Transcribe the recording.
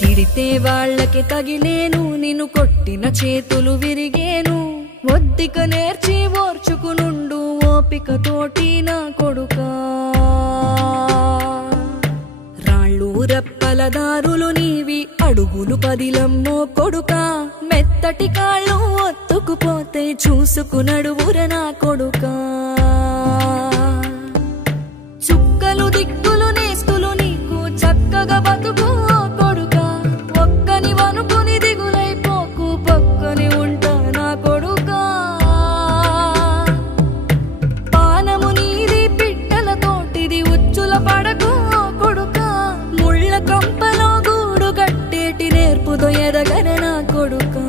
తిడితే వాళ్ళకి తగిలేను, నిన్ను కొట్టిన చేతులు విరిగేను. ఒద్దిక నేర్చి ఓర్చుకునుండు ఓపికతోటి నా కొడుకా. రాళ్ళు రెప్పల దారులు నీవి, అడుగులు పదిలమ్మో కొడుకా. మెత్తటి కాళ్ళు ఒత్తుకుపోతే చూసుకునడువుర నా కొడుకా. చుక్కలు దిక్కులు నేస్తులు నీకు చక్కగా బతుకు కొడుకా. ఒక్కని వనుకుని దిగులైపోకు, పక్కని ఉంటా నా కొడుకా. పానము నీది పిట్టల తోటిది, ఉచ్చుల పడకు కొడుకా. ముళ్ళ కంపలో గూడు కట్టేటి నేర్పుతో ఎదగన నా కొడుకా.